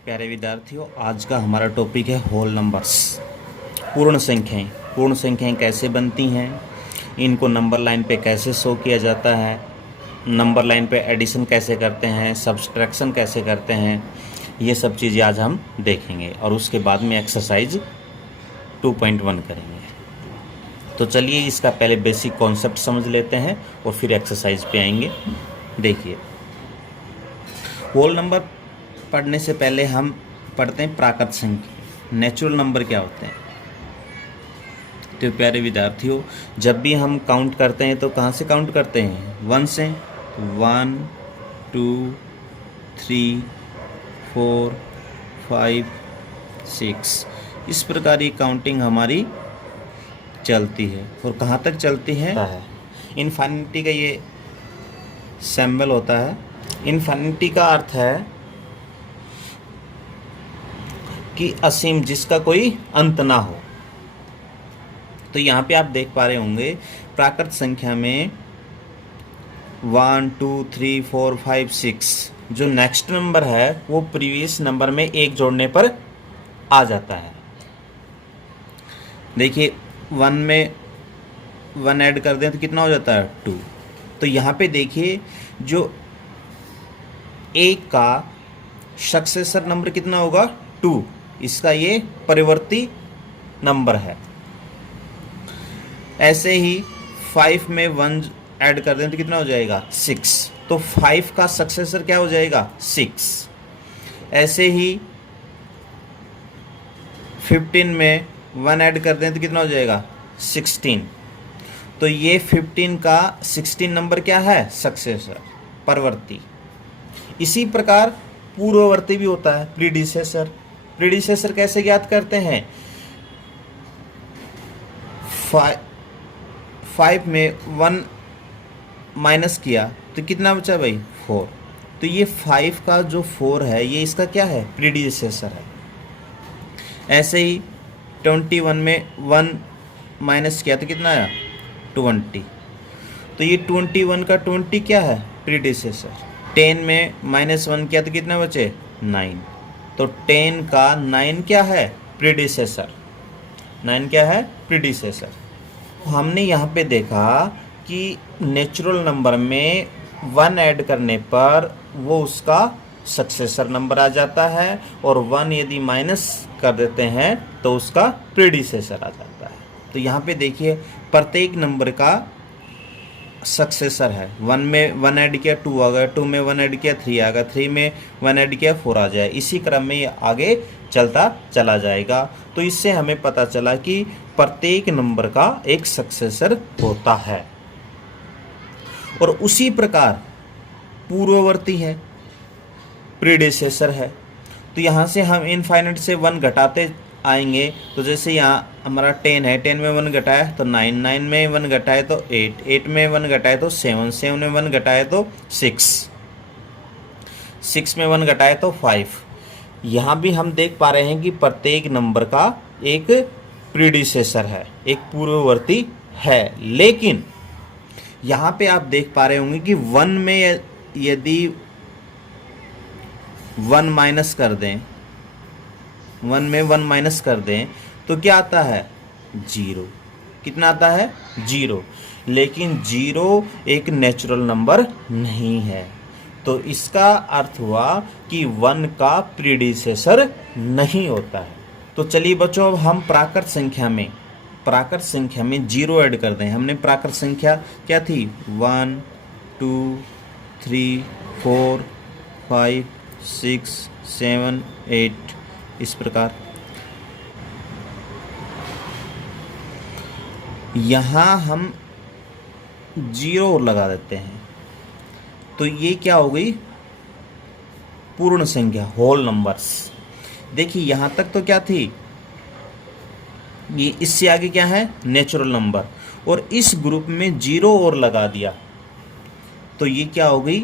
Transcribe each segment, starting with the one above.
प्यारे विद्यार्थियों, आज का हमारा टॉपिक है होल नंबर्स। पूर्ण संख्याएं। पूर्ण संख्याएं कैसे बनती हैं, इनको नंबर लाइन पे कैसे शो किया जाता है, नंबर लाइन पे एडिशन कैसे करते हैं, सब्सट्रैक्शन कैसे करते हैं, ये सब चीज़ें आज हम देखेंगे और उसके बाद में एक्सरसाइज 2.1 करेंगे। तो चलिए इसका पहले बेसिक कॉन्सेप्ट समझ लेते हैं और फिर एक्सरसाइज पे आएंगे। देखिए, होल नंबर पढ़ने से पहले हम पढ़ते हैं प्राकृत संख्या, नेचुरल नंबर क्या होते हैं। तो प्यारे विद्यार्थियों, जब भी हम काउंट करते हैं तो कहाँ से काउंट करते हैं? 1 से। 1 2 3 4 5 6, इस प्रकार ये काउंटिंग हमारी चलती है। और कहाँ तक चलती है? इनफाइनिटी का ये सिंबल होता है। इनफाइनिटी का अर्थ है कि असीम, जिसका कोई अंत ना हो। तो यहाँ पे आप देख पा रहे होंगे प्राकृत संख्या में 1 2 3 4 5 6, जो नेक्स्ट नंबर है वो प्रीवियस नंबर में एक जोड़ने पर आ जाता है। देखिए, 1 में 1 ऐड कर दें तो कितना हो जाता है? 2। तो यहाँ पे देखिए, जो एक का सक्सेसर नंबर कितना होगा? 2। इसका ये परिवर्ती नंबर है। ऐसे ही 5 में 1 ऐड कर दें तो कितना हो जाएगा? 6। तो 5 का सक्सेसर क्या हो जाएगा? 6। ऐसे ही 15 में 1 ऐड कर दें तो कितना हो जाएगा? 16। तो ये 15 का 16 नंबर क्या है? सक्सेसर, परवर्ती। इसी प्रकार पूर्ववर्ती भी होता है, प्रीडिसेसर। प्रीडिसेसर कैसे ज्ञात करते हैं? 5 में 1 माइनस किया तो कितना बचा भाई? 4। तो ये 5 का जो 4 है ये इसका क्या है? प्रीडिसेसर है। ऐसे ही 21 में 1 माइनस किया तो कितना आया? 20। तो ये 21 का 20 क्या है? प्रीडिसेसर। 10 में -1 किया तो कितना बचे? 9। तो 10 का 9 क्या है? प्रीडिसेसर। 9 क्या है? प्रीडिसेसर। हमने यहाँ पे देखा कि नेचुरल नंबर में 1 ऐड करने पर वो उसका सक्सेसर नंबर आ जाता है, और 1 यदि माइनस कर देते हैं तो उसका प्रीडिसेसर आ जाता है। तो यहाँ पे देखिए, प्रत्येक नंबर का सक्सेसर है। 1 में 1 ऐड किया 2 आ गया, 2 में 1 ऐड किया 3 आ गया, 3 में 1 ऐड किया 4 आ जाए। इसी क्रम में ये आगे चलता चला जाएगा। तो इससे हमें पता चला कि प्रत्येक नंबर का एक सक्सेसर होता है। और उसी प्रकार पूर्ववर्ती है, प्रीडिसेसर है। तो यहाँ से हम इनफाइनाइट से 1 घटाते आएंगे। तो जैसे यहाँ हमारा 10 है, 10 में 1 घटाया तो 9, 9 में 1 घटाए तो 8, 8 में 1 घटाए तो 7, 7 में 1 घटाए तो 6, 6 में 1 घटाए तो 5। यहाँ भी हम देख पा रहे हैं कि प्रत्येक नंबर का एक प्रीडिसेसर है, एक पूर्ववर्ती है। लेकिन यहाँ पे आप देख पा रहे होंगे कि 1 में यदि 1 माइनस कर दें, 1 में 1 माइनस कर दें तो क्या आता है? 0। कितना आता है? 0। लेकिन 0 एक नेचुरल नंबर नहीं है। तो इसका अर्थ हुआ कि 1 का प्रीडिसेसर नहीं होता है। तो चलिए बच्चों, अब हम प्राकृत संख्या में 0 ऐड कर दें। हमने प्राकृत संख्या क्या थी? 1 2 3 4 5 6 7 8, इस प्रकार। यहाँ हम 0 लगा देते हैं तो ये क्या हो गई? पूर्ण संख्या, होल नंबर्स। देखिए, यहाँ तक तो क्या थी? ये इससे आगे क्या है? Natural number. और इस ग्रुप में 0 और लगा दिया तो ये क्या हो गई?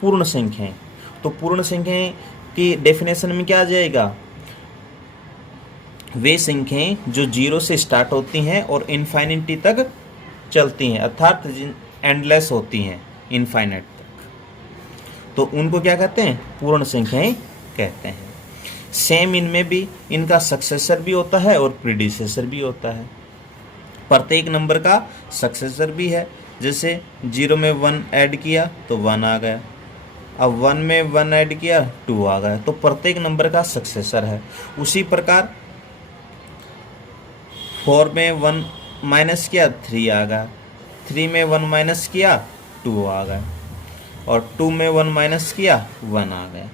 पूर्ण संख्याएं। तो पूर्ण संख्याएं की डेफिनेशन में क्या आ जाएगा? वे संख्याएं जो 0 से स्टार्ट होती हैं और इनफाइनिटी तक चलती हैं, अर्थात एंडलेस होती हैं, इनफाइनाइट तक, तो उनको क्या कहते हैं? पूर्ण संख्याएं कहते हैं। सेम इनमें भी इनका सक्सेसर भी होता है और प्रीडिसेसर भी होता है। प्रत्येक नंबर का सक्सेसर भी है। जैसे 0 में 1 ऐड किया तो 1 आ गया, अब 1 में 1 ऐड किया 2 आ गया, तो प्रत्येक नंबर का सक्सेसर है। उसी प्रकार 4 में 1 माइनस किया 3 आ गया, 3 में 1 माइनस किया 2 आ गया, और 2 में 1 माइनस किया 1 आ गया।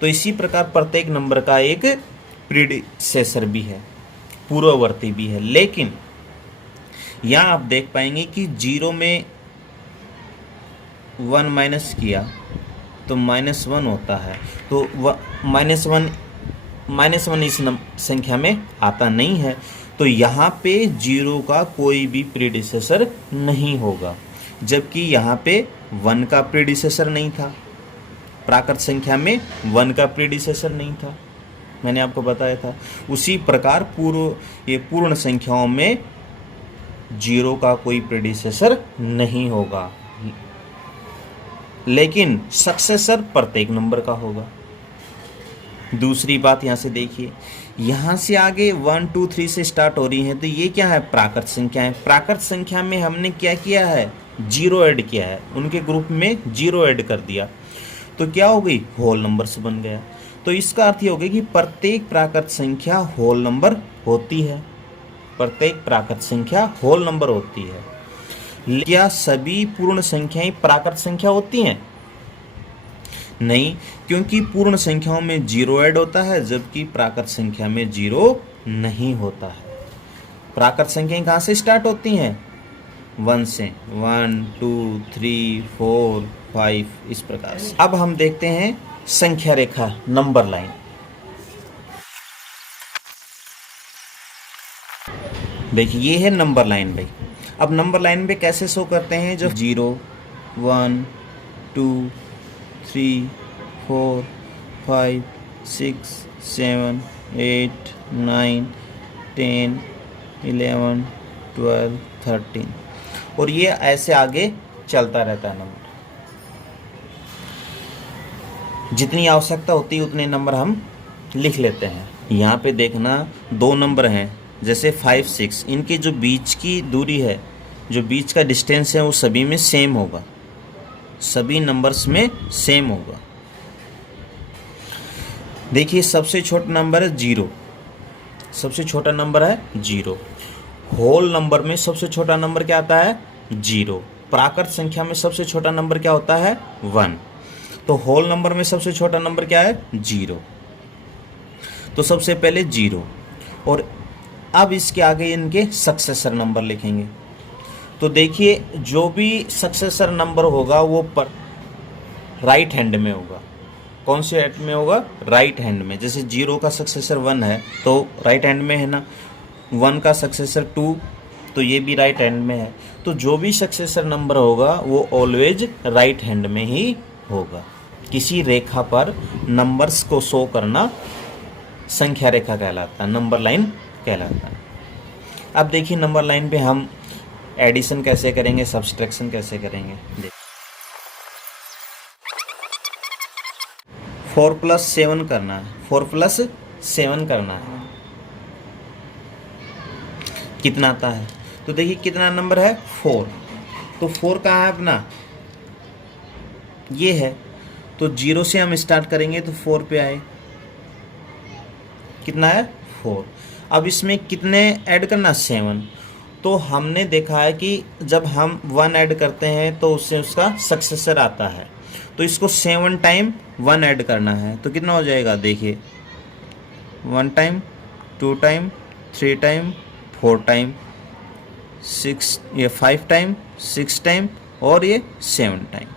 तो इसी प्रकार प्रत्येक नंबर का एक प्रीडिसेसर भी है, पूर्ववर्ती भी है। लेकिन यहाँ आप देख पाएंगे कि 0 में 1 माइनस किया तो -1 होता है, तो -1 इस संख्या में आता नहीं है, तो यहाँ पे 0 का कोई भी प्रीडिसेसर नहीं होगा। जबकि यहाँ पे 1 का प्रीडिसेसर नहीं था, प्राकृत संख्या में 1 का प्रीडिसेसर नहीं था, मैंने आपको बताया था। उसी प्रकार पूर्ण संख्याओं में 0 का कोई प्रीडिसेसर नहीं होगा, लेकिन सक्सेसर प्रत्येक नंबर का होगा। दूसरी बात यहाँ से देखिए, यहाँ से आगे 1 2 3 से स्टार्ट हो रही है, तो ये क्या है? प्राकृत संख्या है। प्राकृत संख्या में हमने क्या किया है? 0 ऐड किया है, उनके ग्रुप में 0 ऐड कर दिया, तो क्या हो गई? होल नंबर्स बन गया। तो इसका अर्थ ये हो गया कि प्रत्येक प्राकृत संख्या होल नंबर होती है, प्रत्येक प्राकृत संख्या होल नंबर होती है। क्या सभी पूर्ण संख्याएं प्राकृत संख्या होती हैं? नहीं, क्योंकि पूर्ण संख्याओं में 0 ऐड होता है, जबकि प्राकृत संख्या में 0 नहीं होता है। प्राकृत संख्याएं कहाँ से स्टार्ट होती हैं? 1 से, 1 2 3 4 5, इस प्रकार से। अब हम देखते हैं संख्या रेखा, नंबर लाइन। देखिए ये है नंबर लाइन भाई। अब नंबर लाइन पे कैसे शो करते हैं? जो 0 1 2 3 4 5 6 7 8 9 10 11 12 13, और ये ऐसे आगे चलता रहता है नंबर। जितनी आवश्यकता होती है उतने नंबर हम लिख लेते हैं। यहाँ पे देखना 2 नंबर हैं, जैसे 5 6, इनके जो बीच की दूरी है, जो बीच का डिस्टेंस है, वो सभी में सेम होगा, सभी नंबर्स में सेम होगा। देखिए सबसे छोटा नंबर है 0, सबसे छोटा नंबर है 0। होल नंबर में सबसे छोटा नंबर क्या आता है? 0। प्राकृत संख्या में सबसे छोटा नंबर क्या होता है? 1। तो होल नंबर में सबसे छोटा नंबर क्या है? 0। तो सबसे पहले 0, और अब इसके आगे इनके सक्सेसर नंबर लिखेंगे। तो देखिए जो भी सक्सेसर नंबर होगा वो पर राइट हैंड में होगा। कौन से हैंड में होगा? राइट हैंड में। जैसे 0 का सक्सेसर 1 है तो राइट हैंड में है ना, 1 का सक्सेसर 2, तो ये भी राइट हैंड में है। तो जो भी सक्सेसर नंबर होगा वो ऑलवेज राइट हैंड में ही होगा। किसी रेखा पर नंबर्स को शो करना संख्या रेखा कहलाता है, नंबर लाइन कहलाता है। अब देखिए नंबर लाइन पे हम एडिशन कैसे करेंगे, सब्सट्रैक्शन कैसे करेंगे। 4 + 7 करना है, 4 + 7 करना है, कितना आता है? तो देखिए कितना नंबर है? 4। तो 4 कहाँ है अपना? ये है, तो 0 से हम स्टार्ट करेंगे तो 4 पे आए, कितना है? 4। अब इसमें कितने ऐड करना? 7। तो हमने देखा है कि जब हम 1 ऐड करते हैं तो उससे उसका सक्सेसर आता है, तो इसको 7 टाइम 1 ऐड करना है, तो कितना हो जाएगा? देखिए 1 टाइम, 2 टाइम, 3 टाइम, 4 टाइम, 6, ये 5 टाइम, 6 टाइम, और ये 7 टाइम।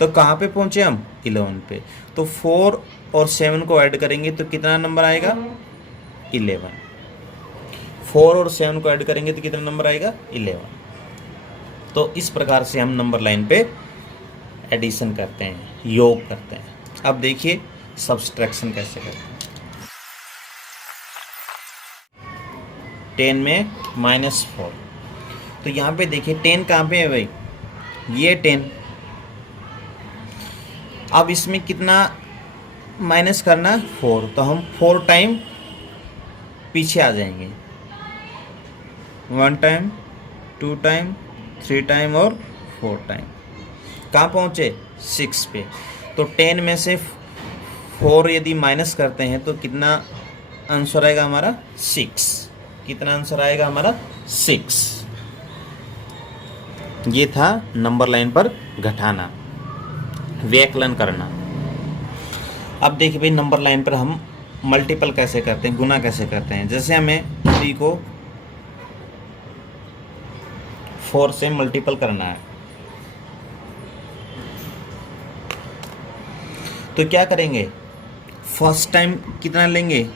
तो कहाँ पे पहुँचे हम? 11 पे। तो 4 और 7 को ऐड करेंगे तो कितना नंबर आएगा? 11। 4 और 7 को ऐड करेंगे तो कितना नंबर आएगा? 11। तो इस प्रकार से हम नंबर लाइन पे एडिशन करते हैं, योग करते हैं। अब देखिए सब्सट्रैक्शन कैसे करते हैं। 10 में -4, तो यहाँ पे देखिए 10 कहाँ पे है भाई? ये 10। अब इसमें कितना माइनस करना 4, तो हम 4 टाइम पीछे आ जाएंगे, 1 टाइम, 2 टाइम, 3 टाइम और 4 टाइम। कहाँ पहुँचे? 6 पे। तो 10 में से 4 यदि माइनस करते हैं तो कितना आंसर आएगा हमारा? 6। कितना आंसर आएगा हमारा? 6। ये था नंबर लाइन पर घटाना, व्यकलन करना। अब देखिए भाई, नंबर लाइन पर हम मल्टीपल कैसे करते हैं, गुना कैसे करते हैं। जैसे हमें 3 को 4 से मल्टीपल करना है, तो क्या करेंगे? फर्स्ट टाइम कितना लेंगे?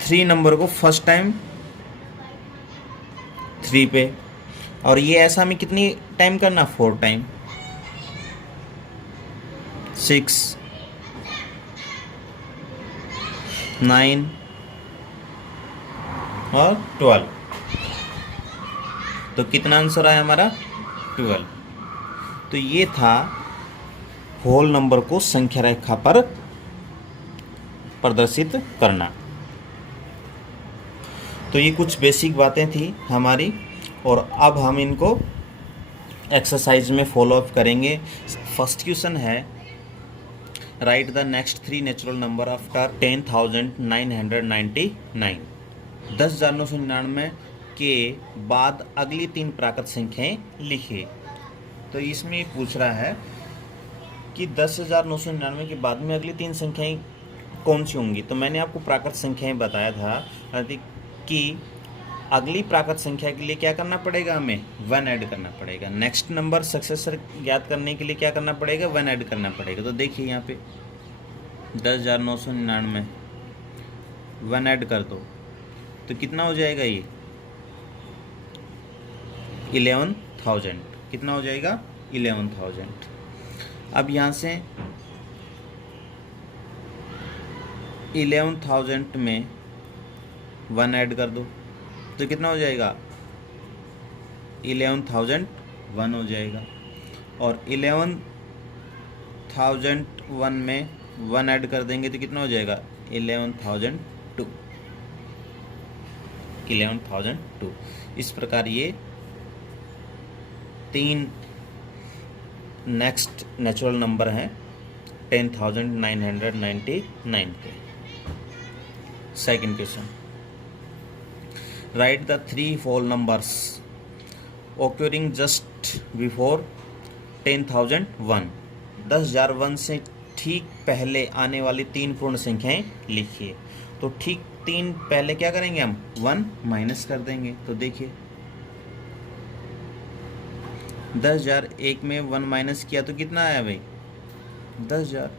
3 नंबर को फर्स्ट टाइम 3 पे, और ये ऐसा हमें कितनी टाइम करना? 4 टाइम, 6, 9 और 12। तो कितना आंसर आया हमारा? 12। तो ये था होल नंबर को संख्या रेखा पर प्रदर्शित करना। तो ये कुछ बेसिक बातें थी हमारी, और अब हम इनको एक्सरसाइज में फॉलो अप करेंगे। फर्स्ट क्वेश्चन है, right the next 3 natural number after 10,999। 10,999 के बाद अगली 3 प्राकृत संख्याएं लिखिए। तो इसमें पूछ रहा है कि 10,999 के बाद में अगली 3 संख्याएं कौन सी होंगी। तो मैंने आपको प्राकृत संख्याएं बताया था कि अगली प्राकृत संख्या के लिए क्या करना पड़ेगा? हमें 1 ऐड करना पड़ेगा। नेक्स्ट नंबर सक्सेसर ज्ञात करने के लिए क्या करना पड़ेगा? 1 ऐड करना पड़ेगा। तो देखिए यहाँ पे 10,999 1 ऐड कर दो तो कितना हो जाएगा? ये 11,000। कितना हो जाएगा? 11,000। अब यहाँ से 11,000 में 1 ऐड कर दो तो कितना हो जाएगा? 11,001 हो जाएगा। और 11,001 में 1 ऐड कर देंगे तो कितना हो जाएगा? 11,002। 11,002। इस प्रकार ये 3 नेक्स्ट नेचुरल नंबर हैं 10,999 के। Second question, write the 3 whole numbers occurring just before 10,001। 10,001 से ठीक पहले आने वाली 3 पूर्ण संख्याएं लिखिए। तो ठीक 3 पहले क्या करेंगे? हम 1 माइनस कर देंगे। तो देखिए 10,001 में 1 माइनस किया तो कितना आया भाई? 10,000।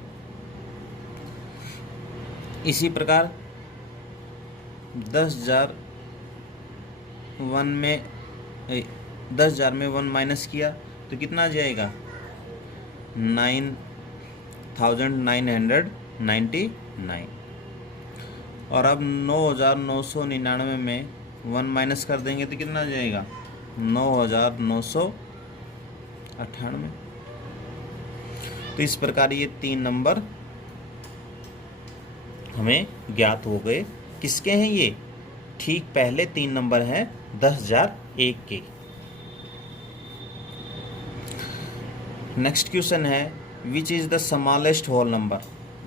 इसी प्रकार 10,001 में 10,000 में 1 माइनस किया तो कितना आ जाएगा? 9,999। और अब 9,999 में 1 माइनस कर देंगे तो कितना आ जाएगा? 9,998। तो इस प्रकार ये 3 नंबर हमें ज्ञात हो गए। किसके हैं ये? ठीक पहले 3 नंबर हैं 10,001 के। नेक्स्ट क्वेश्चन है, which is the smallest whole number.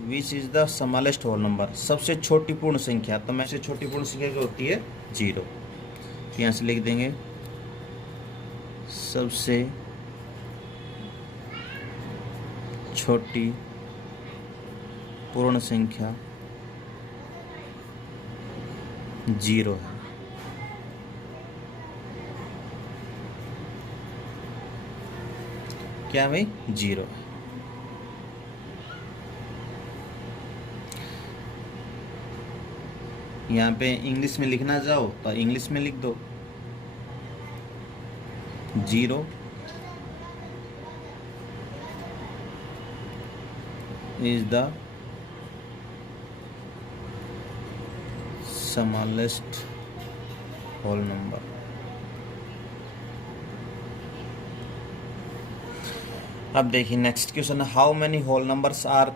Which is the smallest whole number, सबसे छोटी पूर्ण संख्या। तो मैं से छोटी पूर्ण संख्या जो होती है 0। तो यहाँ से लिख देंगे सबसे छोटी पूर्ण संख्या 0 है। क्या भाई? 0। यहाँ पे इंग्लिश में लिखना चाहो तो इंग्लिश में लिख दो। 0 is the smallest whole number। अब देखिए नेक्स्ट क्वेश्चन है, how many whole numbers are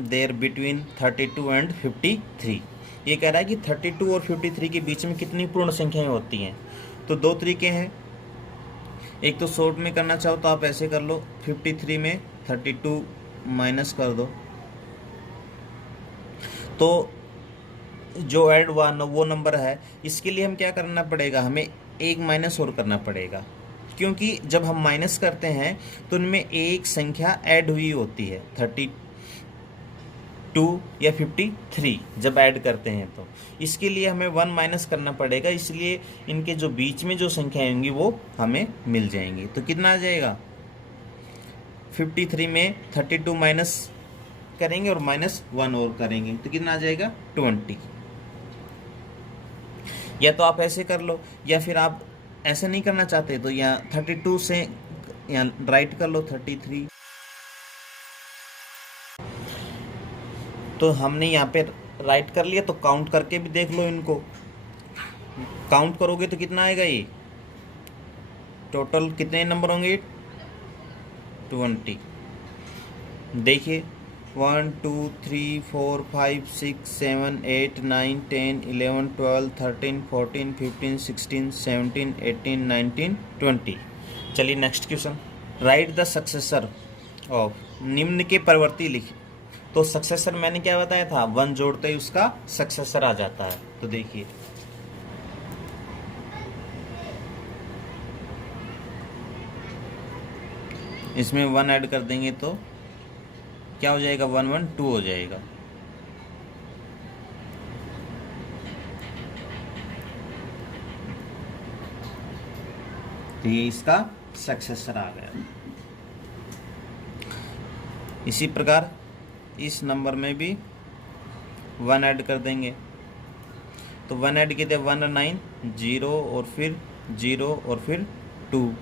there between 32 and 53। ये कह रहा है कि 32 और 53 के बीच में कितनी पूर्ण संख्याएं होती हैं। तो दो तरीके हैं, एक तो शॉर्ट में करना चाहो तो आप ऐसे कर लो, 53 में 32 माइनस कर दो, तो जो ऐड हुआ वो नंबर है। इसके लिए हम क्या करना पड़ेगा, हमें एक माइनस और करना पड़ेगा, क्योंकि जब हम माइनस करते हैं तो उनमें एक संख्या ऐड हुई होती है, 32 या 53 जब ऐड करते हैं तो इसके लिए हमें 1 माइनस करना पड़ेगा, इसलिए इनके जो बीच में जो संख्याएं होंगी वो हमें मिल जाएंगी। तो कितना आ जाएगा, 53 में 32 माइनस करेंगे और -1 और करेंगे तो कितना आ जाएगा, 20। या तो आप ऐसे कर लो, या फिर आप ऐसे नहीं करना चाहते तो यहाँ 32 से यहाँ राइट कर लो 33। तो हमने यहाँ पे राइट कर लिया, तो काउंट करके भी देख लो इनको, काउंट करोगे तो कितना आएगा, ये टोटल कितने नंबर होंगे, 20। देखिए 1 2 3 4 5 6 7 8 9 10 11 12 13 14 15 16 17 18 19 20। चलिए next question, write the successor of, निम्न के परिवर्ती लिखिए। तो सक्सेसर मैंने क्या बताया था, 1 जोड़ते ही उसका सक्सेसर आ जाता है। तो देखिए इसमें 1 ऐड कर देंगे तो क्या हो जाएगा, 1 1 2 हो जाएगा। तो ये इसका सक्सेसर आ गया। इसी प्रकार इस नंबर में भी 1 ऐड कर देंगे, तो 1 ऐड किए थे 1 9 0 और फिर 0 और फिर 2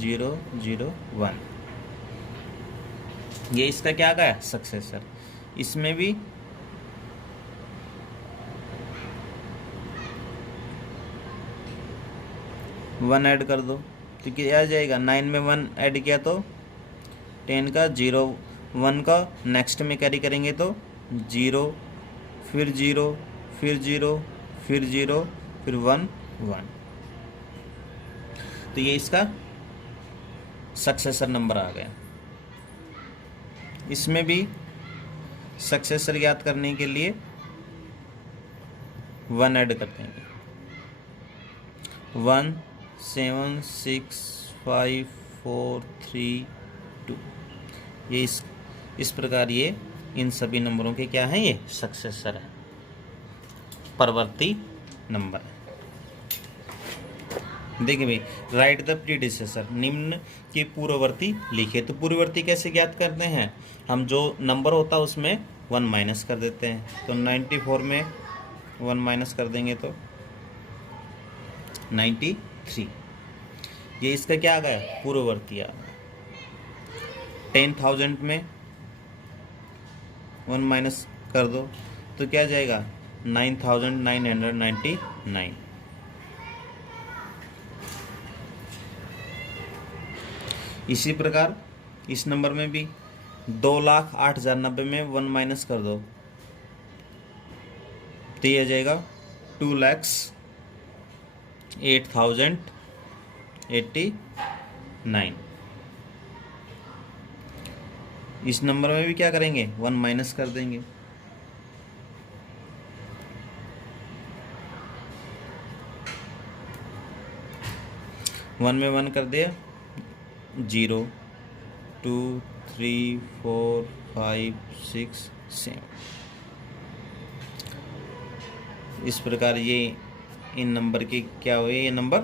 0 0 1, ये इसका क्या गया, सक्सेसर। इसमें भी वन ऐड कर दो तो क्या आ जाएगा, 9 में 1 ऐड किया तो 10 का 0, 1 का नेक्स्ट में कैरी करेंगे तो 0 फिर 0 फिर 0 फिर 0 फिर 1 1। तो ये इसका सक्सेसर नंबर आ गया। इसमें भी सक्सेसर याद करने के लिए 1 ऐड कर देंगे, 1 7 6 5 4 3 2। ये इस प्रकार ये इन सभी नंबरों के क्या हैं, ये सक्सेसर है, परवर्ती नंबर है। देखिए भाई, राइट द प्रीडिसेसर, निम्न के पूर्ववर्ती लिखे। तो पूर्ववर्ती कैसे ज्ञात करते हैं, हम जो नंबर होता है उसमें 1 माइनस कर देते हैं। तो 94 में 1 माइनस कर देंगे तो 93। ये इसका क्या आ गया, पूर्ववर्ती आ गया। 10,000 में 1 माइनस कर दो तो क्या जाएगा, 9,999। इसी प्रकार इस नंबर में भी 2,08,090 में 1 माइनस कर दो तो ये आ जाएगा 2,08,089। इस नंबर में भी क्या करेंगे, 1 माइनस कर देंगे। वन में 1 कर दिया, 0 2 3 4 5 6 7। इस प्रकार ये इन नंबर के क्या हुए, ये नंबर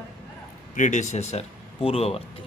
प्रीडिसेसर, पूर्ववर्ती।